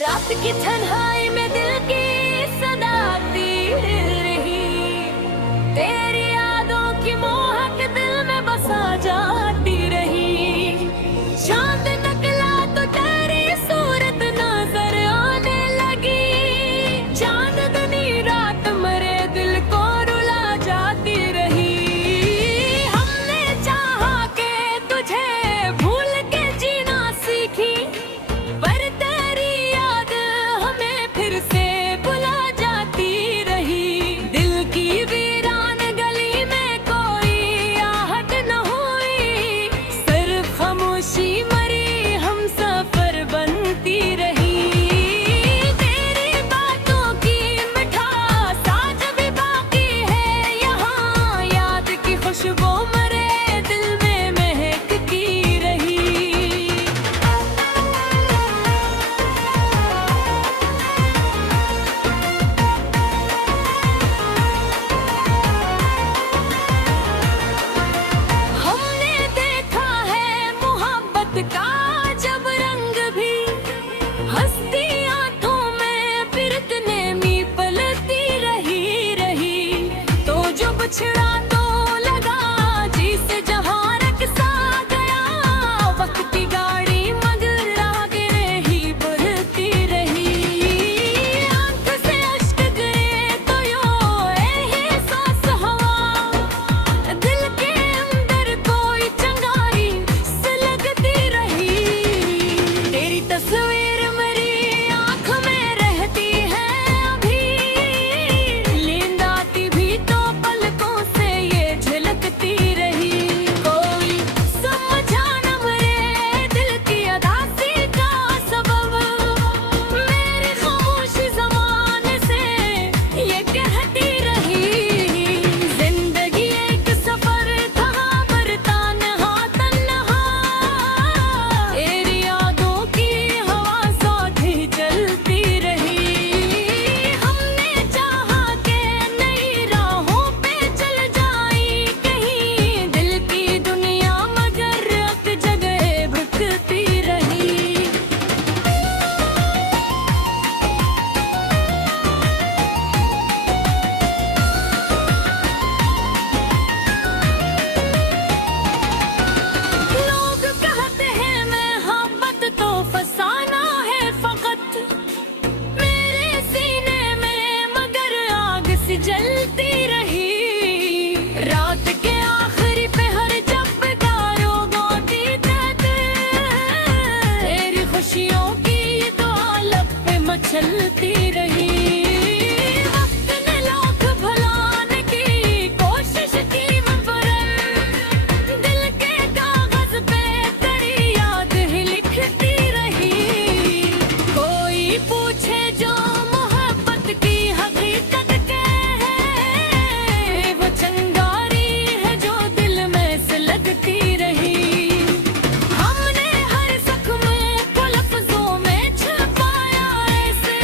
रात की तन्हाई में दिल की सदा दी रही, तेरी यादों की मोहक दिल में बसा जाती रही। चांद निकला तो तेरी सूरत नजर आने लगी, चांदनी रात मरे दिल को रुला जाती रही। हमने चाहा के तुझे भूल के जीना सीखी, पर तेरी याद हमें फिर से बुला जाती रही। दिल की वीरान गली में कोई आहट न हुई, सिर्फ खामोशी मरी हम सफर बनती रही। तेरी बातों की मिठास आज भी बाकी है यहाँ, याद की खुशबू मरे दिल में महकती रही। हमने देखा है मोहब्बत का जब रंग भी, हंसती आंखों में फिर इतने मी पलती रही। तो जो बिछड़ा तो लगा जी से जहां रकसा गया, वक्त की गाड़ी मगर आगे ही बढ़ती रही। आंख से अश्क गिरे तो यो एहसास हुआ, दिल के अंदर कोई चंगारी से लगती रही। तेरी तस्वीर मेरी आंख में रहती है अभी, नींद आती भी तो पलकों से ये झलकती रही। कोई समझा न मेरे दिल की अदासी का सबब, मेरी खामोशी ज़माने से ये कहती रही। जिंदगी एक सफर था पर तन्हा तन्हा, तेरी यादों की हवा साथ ही चलती रही। हमने चाहा के नई राहों पे चल जाई कहीं, दिल की दुनिया मगर एक जगह भटकती रही। लोग कहते हैं मोहब्बत तो फसाना है फकत, मेरे सीने में मगर आग सी जलती रही। रात के आखिरी पहर जब बेगारो गाती रहते, तेरी खुशियों की दुआ लब पे मचलती रही। वक्त ने लाख भुलाने की कोशिश की मगर दिल के कागज पे तेरी याद ही लिखती रही। कोई पूछे जो मोहब्बत की हकीकत क्या है, वो चंगारी है जो दिल में से लगती रही। हमने हर जख्म को लफ्जों में छुपाया ऐसे,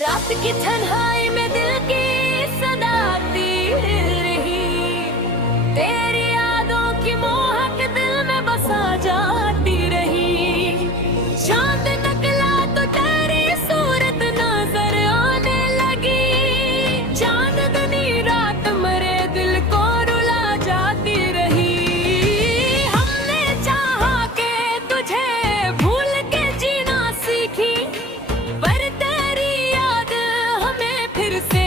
रात की तन्हाई में दिल की सदा आती रही, तेरी यादों की मोहक दिल में बसा जाती रही। चांद निकला तो तेरी सूरत नजर आने लगी, चांदनी रात मरे दिल को रुला जाती रही। हमने चाहा के तुझे भूल के जीना सीखी, पर तेरी याद हमें फिर से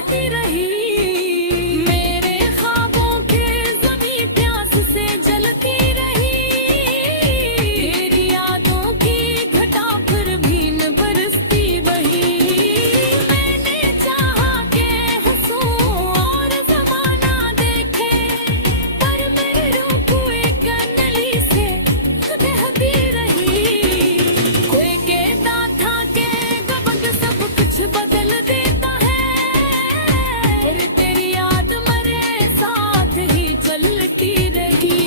संभालती रही। मेरे ख्वाबों के ज़मीं प्यास से जलती रही। तेरी यादों की घटा फिर भी न बरसती वही। मैंने चाहा के हंसूं और ज़माना देखे, पर मेरे रूह को एक नली से बहती रही। कोई कहता था कि वक्त सब कुछ बदल देता है, पर तेरी याद मेरे साथ ही चलती रही।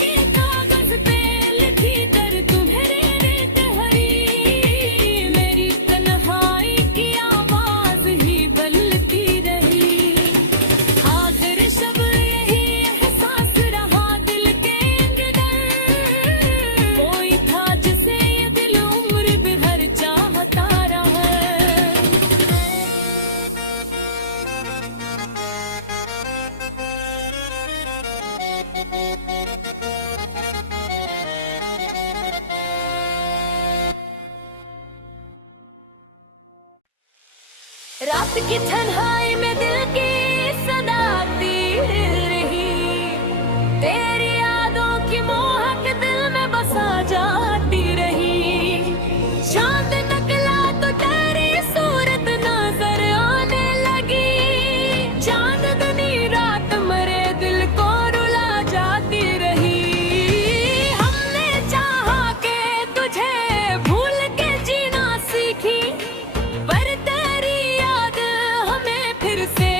के कागज पे लिखी दर तुम्हारे रेत हरी, मेरी तन्हाई की आवाज ही बलती रही। आखिर शब यही एहसास रहा दिल के अंदर, कोई था जिसे ये दिल उम्र भर चाहता रहा। रात की तन्हाई में दिल की सदा आती रही। तेरी यादों की मोहक दिल में बसा जाती रही। चांद निकला तो तेरी सूरत नजर आने लगी। चांदनी रात मेरे दिल को रुला जाती रही। हमने चाहा के तुझे भूल के जीना सीखी, पर तेरी याद हमें फिर से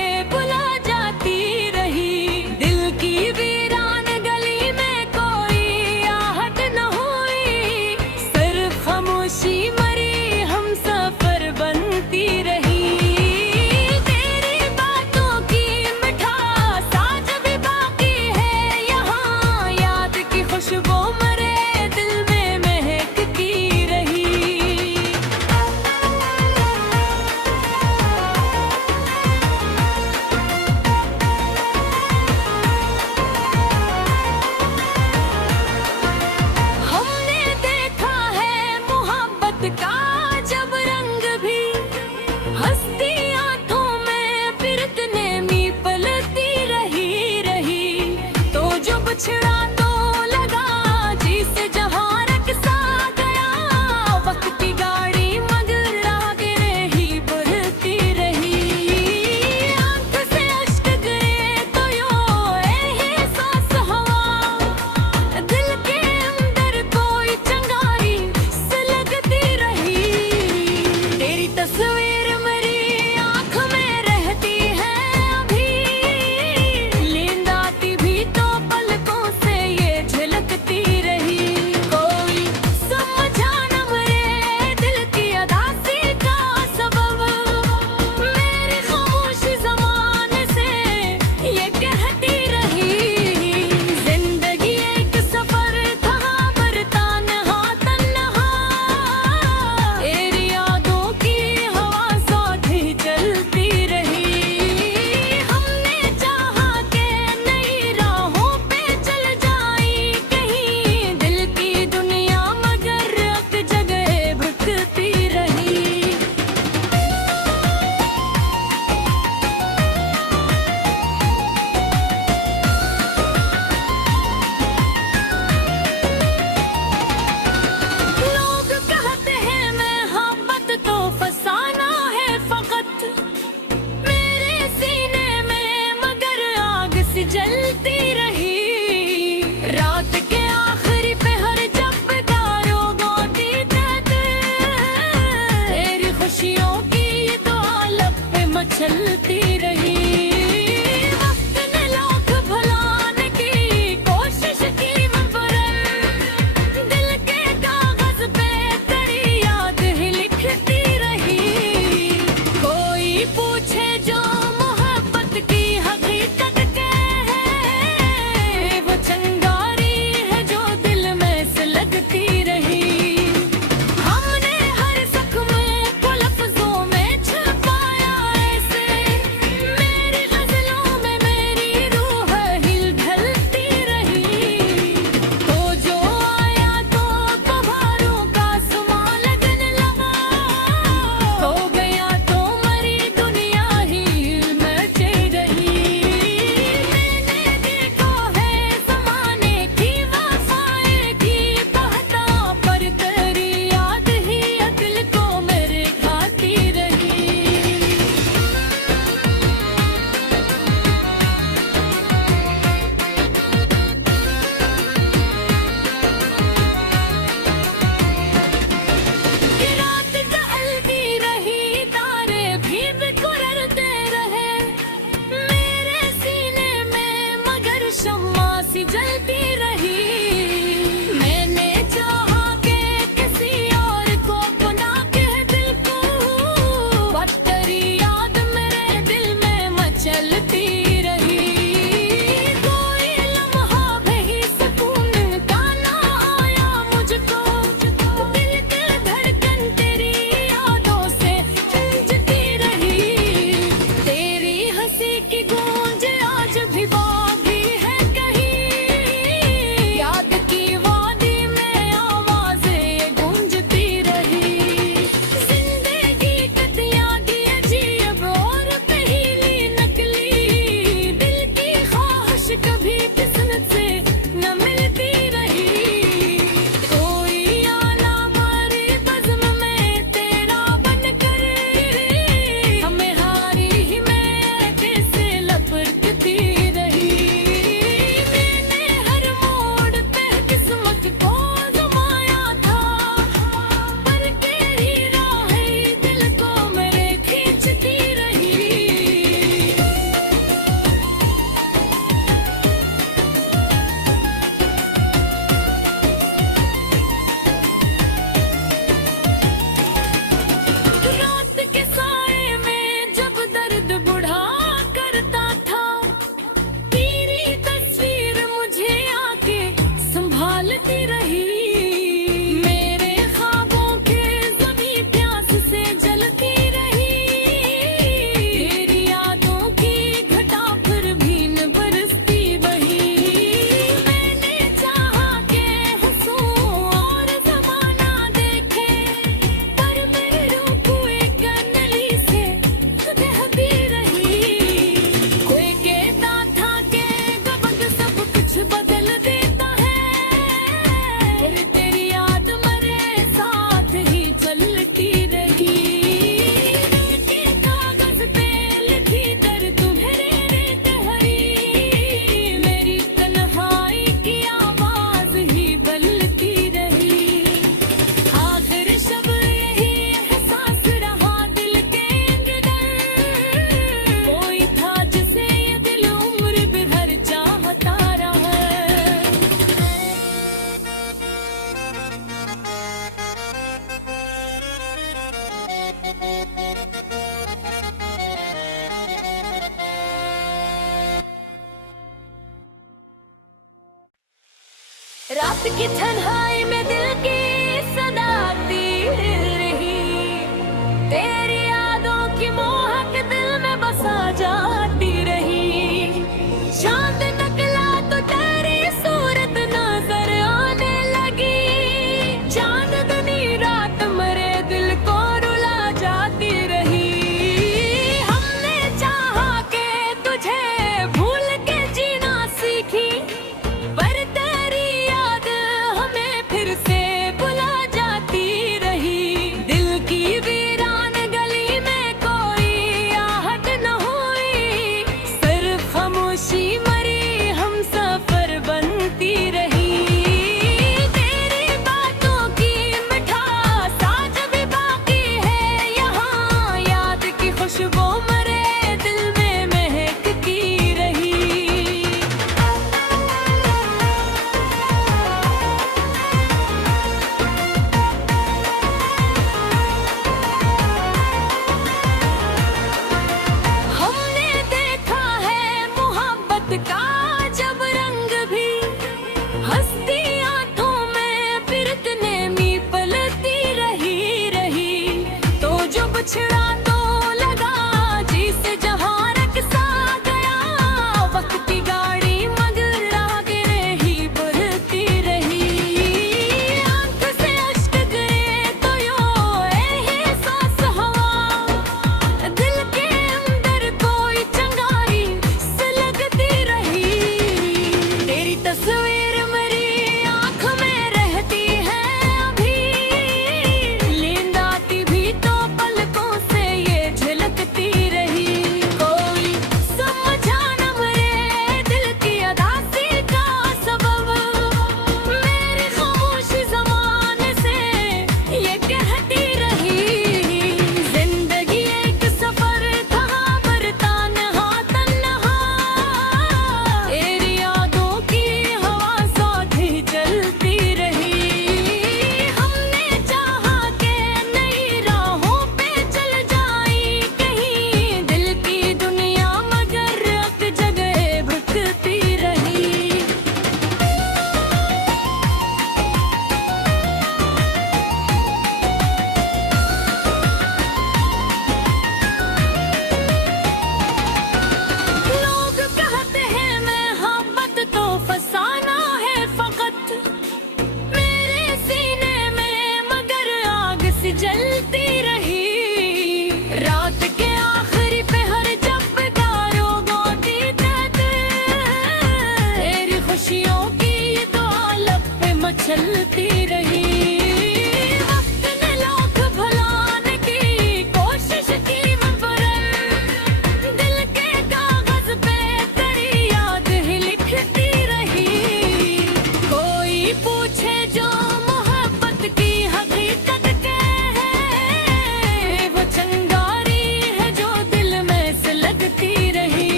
रात की तन्हाई में दिल की सदा आती रही, तेरी यादों की मोहक दिल में बसा जाती रही। चांद निकला तो तेरी सूरत नजर आने लगी, चांदनी रात मरे दिल को रुला जाती रही। हमने चाहा के तुझे भूल के जीना सीखी, पर तेरी याद हमें फिर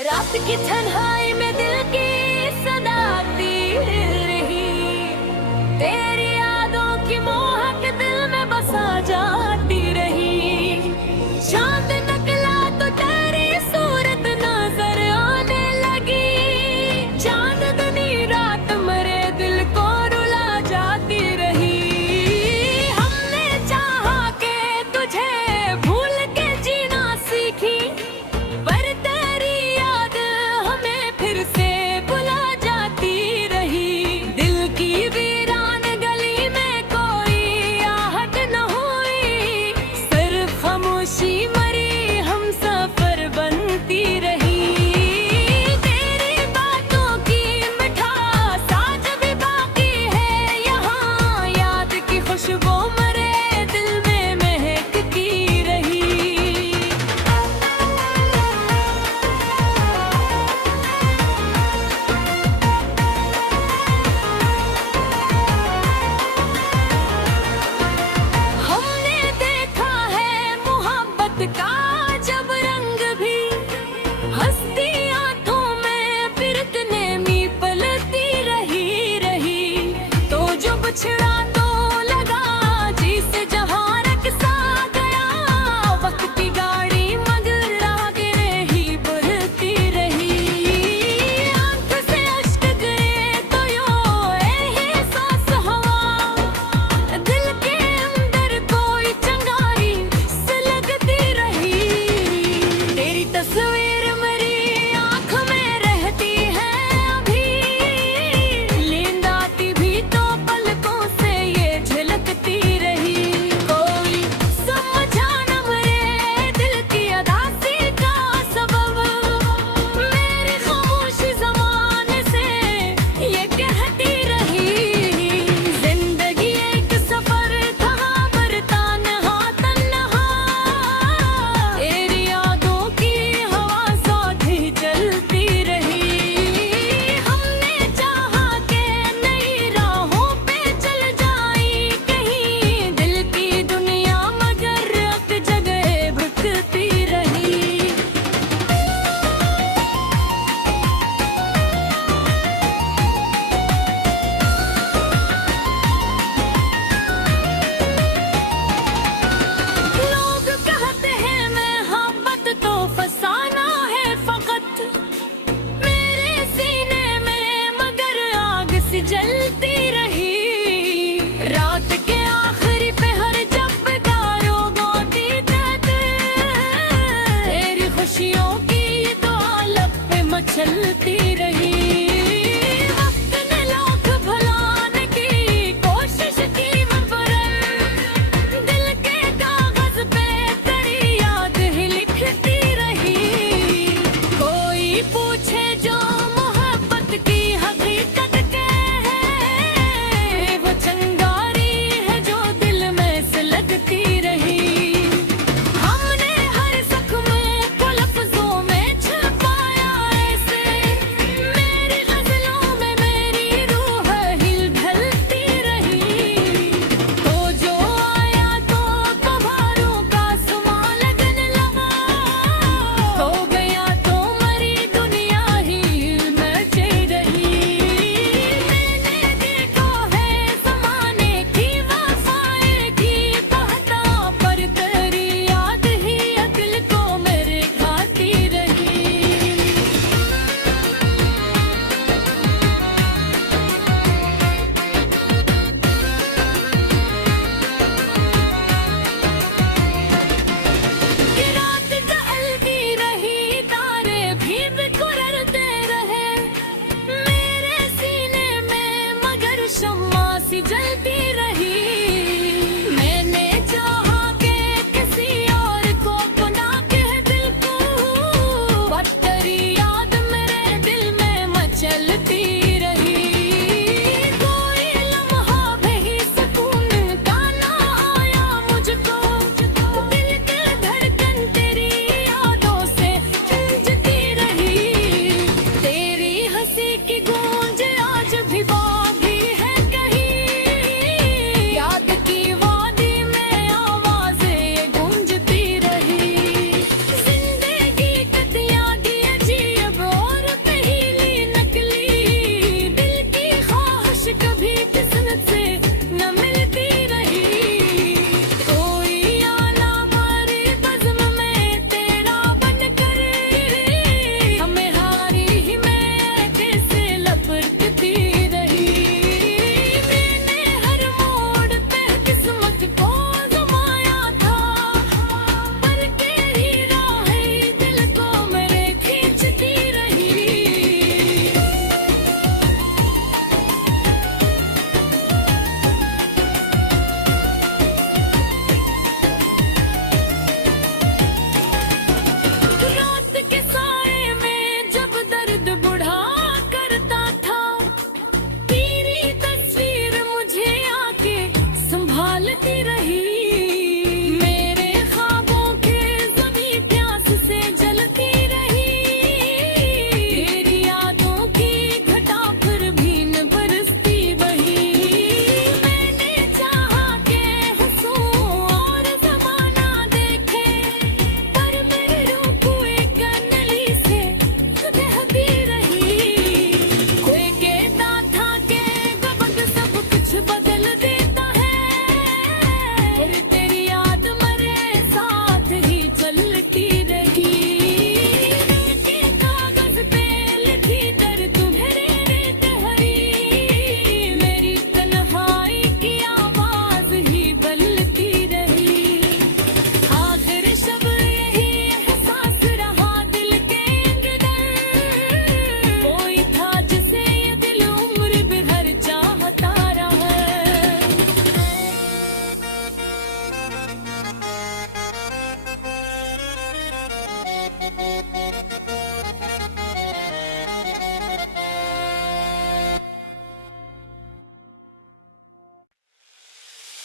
रात की तन्हाई में दिल की सदा आती रही, तेरी यादों की मोहक दिल में बसा जाती रही। चांद निकला तो तेरी सूरत नजर आने लगी, चांदनी रात मरे दिल को रुला जाती रही। हमने चाहा के तुझे भूल के जीना सीखी, पर तेरी याद हमें फिर से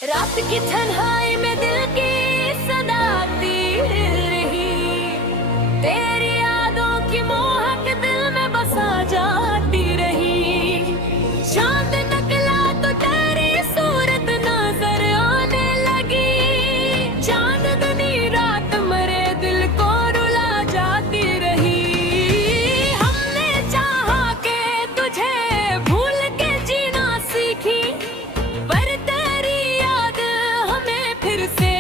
रात की तन्हाई में दिल की सदा आती रही, तेरी यादों की मोहक दिल में बसा जाती रही। चांद निकला तो तेरी सूरत नजर आने लगी, चांदनी रात मरे दिल को रुला जाती रही। हमने चाहा के तुझे भूल के जीना सीखी, पर तेरी याद हमें फिर से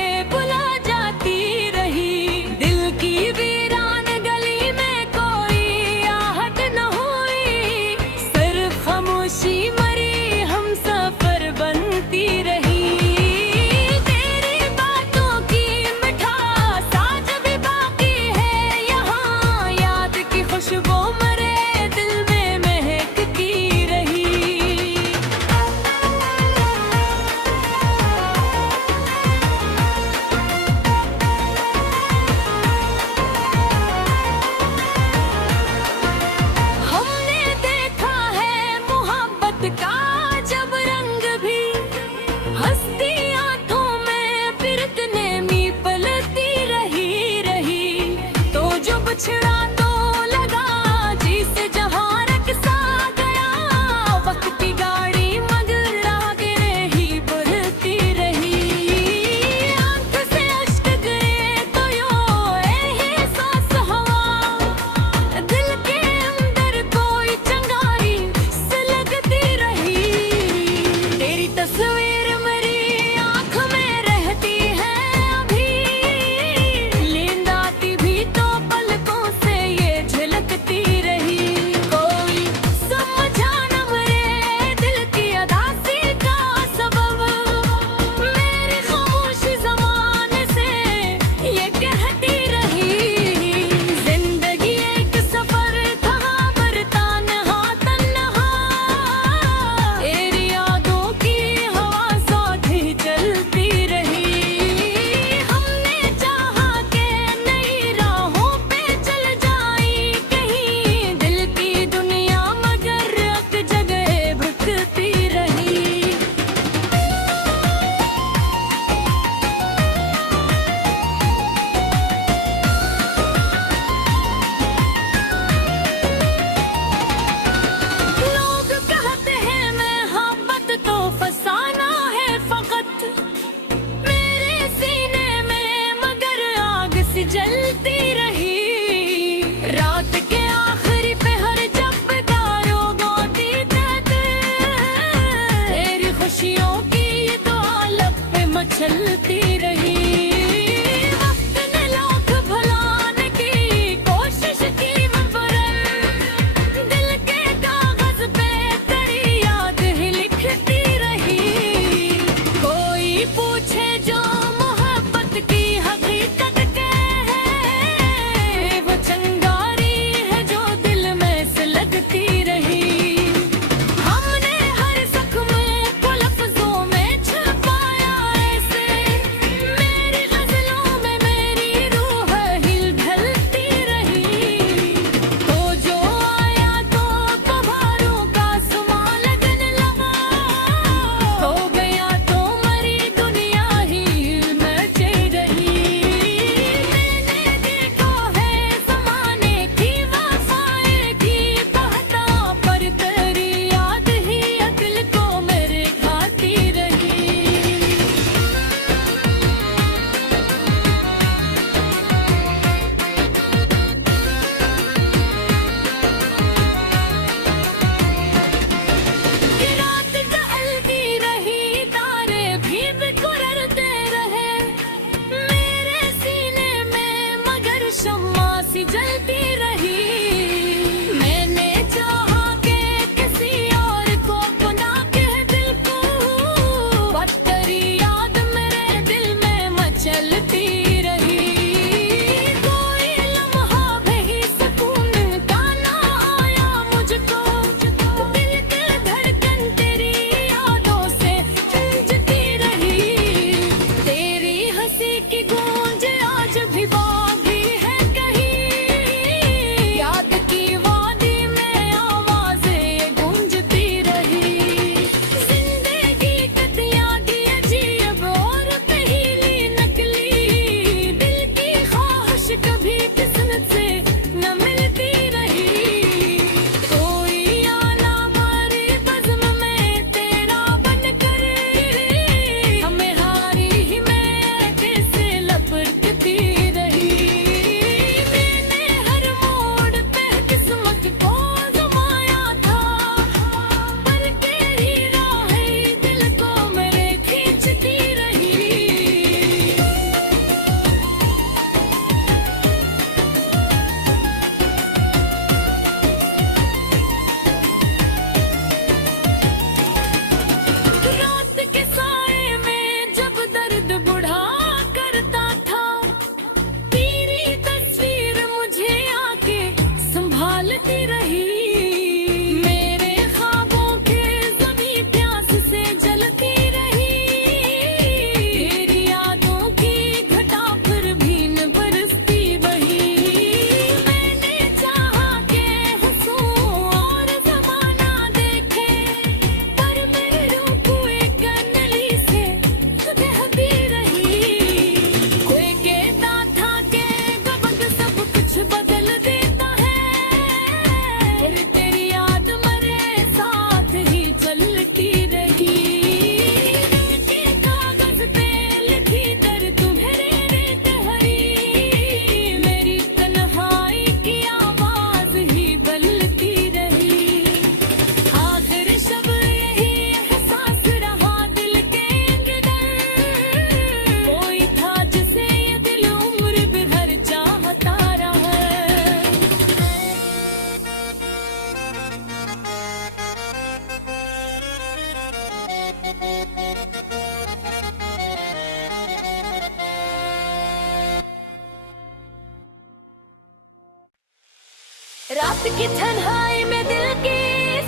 रात की तन्हाई में दिल की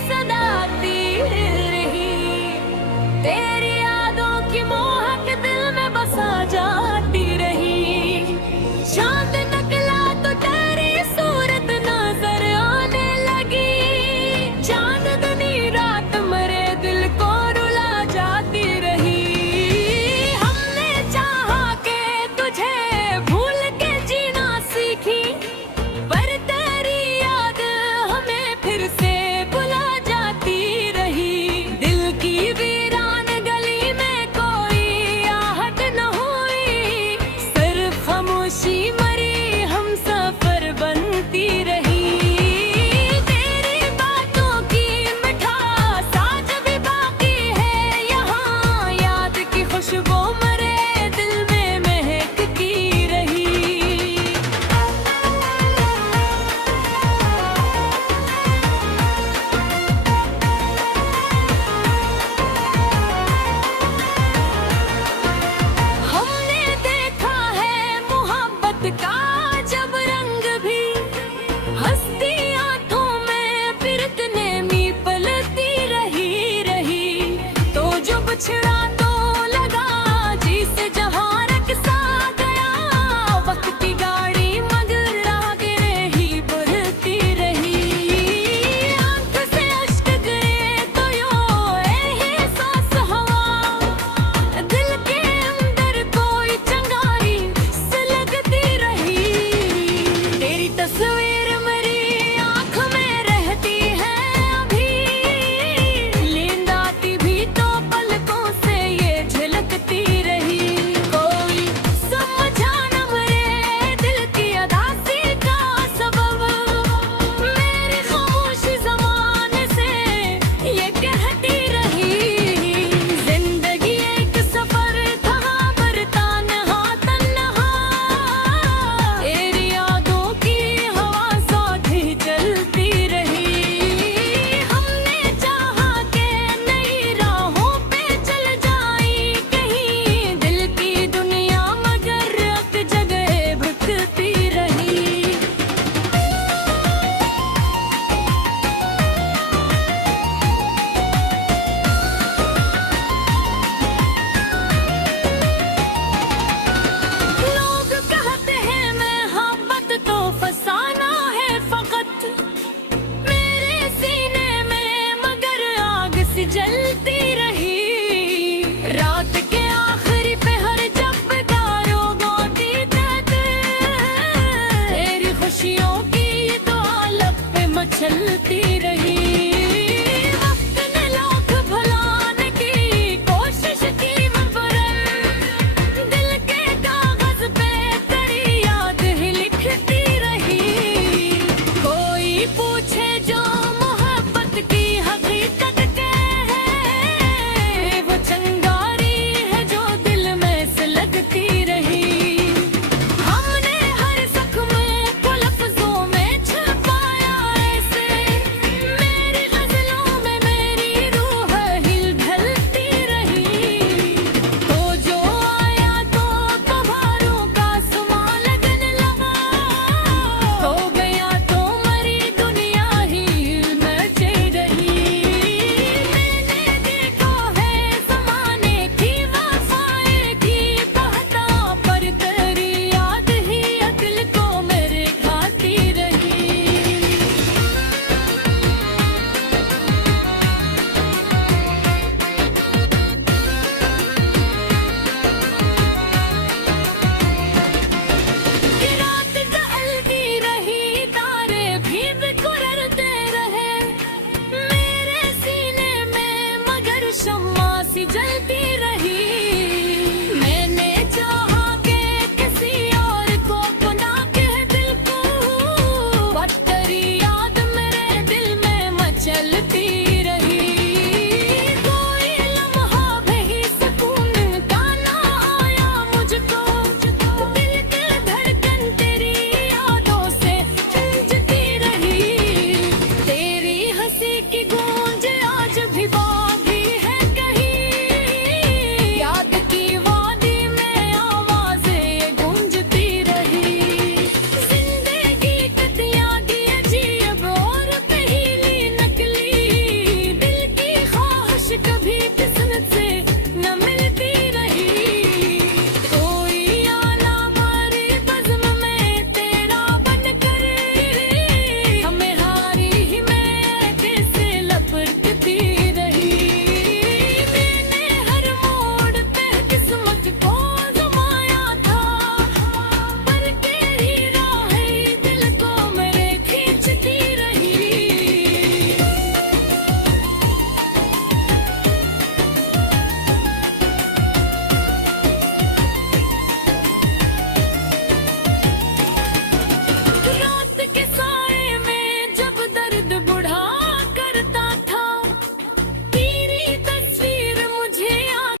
सदा आती रही, तेरी यादों की मोहक दिल में बसा जाती रही। चांद निकला तो तेरी सूरत नजर आने लगी, चांदनी रात मरे दिल को रुला जाती रही। हमने चाहा के तुझे भूल के जीना सीखी, पर तेरी याद हमें फिर से बुला जाती रही। दिल की वीरान गली में कोई आहट न हुई, सिर्फ खामोशी मरी हम सफर बनती रही। तेरी बातों की मिठास आज भी बाकी है यहाँ, याद की खुशबू मरे दिल में महकती रही। हमने देखा है मोहब्बत का जब रंग भी, हंसती आंखों में फिर इतने मी पलती रही। तो जो बिछड़ा तो लगा जी से जहां रकसा गया, वक्त की गाड़ी मगर आगे ही बढ़ती रही। आंख से अश्क गिरे तो यो एहसास हुआ, दिल के अंदर कोई चंगारी से लगती रही। तेरी तस्वीर मेरी आंख में रहती है अभी, नींद आती भी तो पलकों से ये झलकती रही। कोई समझा न मेरे दिल की अदासी का सबब, मेरी खामोशी ज़माने से ये कहती रही। जिंदगी एक सफर था पर तन्हा तन्हा, तेरी यादों की हवा साथ ही चलती रही। हमने चाहा के नई राहों पे चल जाई कहीं, दिल की दुनिया मगर एक जगह भटकती रही। लोग कहते हैं मोहब्बत तो फसाना है फकत, मेरे सीने में मगर आग सी जलती